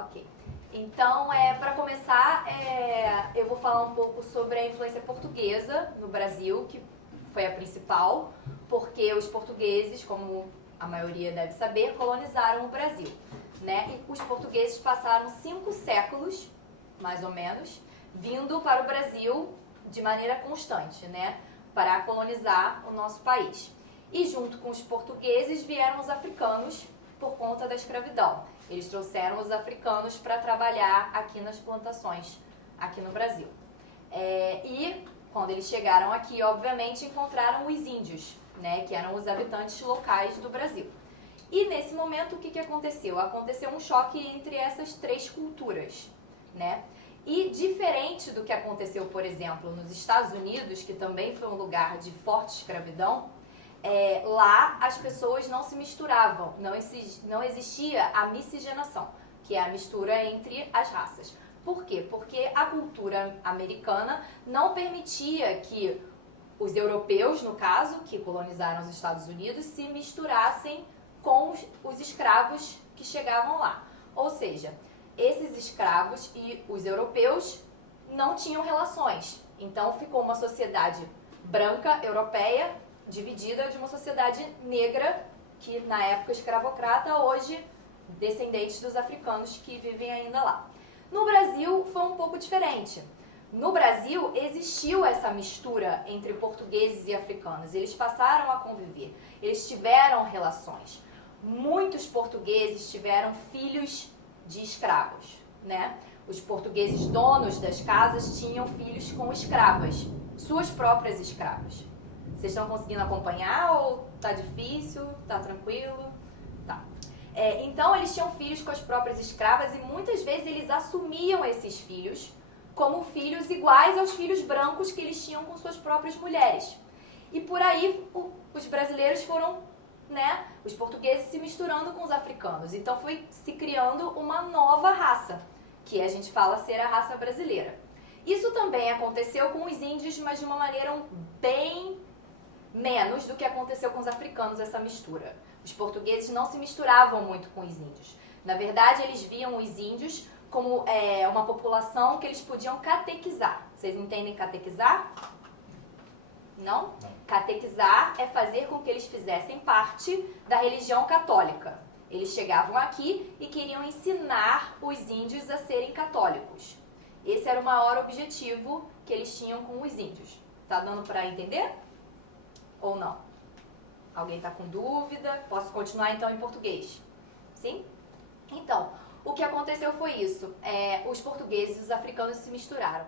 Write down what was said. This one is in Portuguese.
Ok. Então, para começar, eu vou falar um pouco sobre a influência portuguesa no Brasil, que foi a principal, porque os portugueses, como a maioria deve saber, colonizaram o Brasil, né? E os portugueses passaram 5 séculos, mais ou menos, vindo para o Brasil de maneira constante, né? Para colonizar o nosso país. E junto com os portugueses vieram os africanos por conta da escravidão. Eles trouxeram os africanos para trabalhar aqui nas plantações, aqui no Brasil. E quando eles chegaram aqui, obviamente, encontraram os índios, né, que eram os habitantes locais do Brasil. E nesse momento, o que aconteceu? Aconteceu um choque entre essas 3 culturas, né? E diferente do que aconteceu, por exemplo, nos Estados Unidos, que também foi um lugar de forte escravidão, lá as pessoas não se misturavam, não existia a miscigenação, que é a mistura entre as raças. Por quê? Porque a cultura americana não permitia que os europeus, no caso, que colonizaram os Estados Unidos, se misturassem com os escravos que chegavam lá. Ou seja, esses escravos e os europeus não tinham relações. Então ficou uma sociedade branca, europeia, dividida de uma sociedade negra, que na época escravocrata, hoje descendentes dos africanos que vivem ainda lá. No Brasil foi um pouco diferente. No Brasil existiu essa mistura entre portugueses e africanos. Eles passaram a conviver, eles tiveram relações. Muitos portugueses tiveram filhos de escravos, né? Os portugueses donos das casas tinham filhos com escravas, suas próprias escravas. Vocês estão conseguindo acompanhar ou tá difícil? Tá tranquilo? Tá. Então eles tinham filhos com as próprias escravas e muitas vezes eles assumiam esses filhos como filhos iguais aos filhos brancos que eles tinham com suas próprias mulheres. E por aí os brasileiros foram, né, os portugueses se misturando com os africanos. Então foi se criando uma nova raça, que a gente fala ser a raça brasileira. Isso também aconteceu com os índios, mas de uma maneira bem menos do que aconteceu com os africanos, essa mistura. Os portugueses não se misturavam muito com os índios. Na verdade, eles viam os índios como uma população que eles podiam catequizar. Vocês entendem catequizar? Não? Não. Catequizar é fazer com que eles fizessem parte da religião católica. Eles chegavam aqui e queriam ensinar os índios a serem católicos. Esse era o maior objetivo que eles tinham com os índios. Tá dando para entender? Ou não? Alguém está com dúvida? Posso continuar então em português? Sim? Então, o que aconteceu foi isso. Os portugueses e os africanos se misturaram.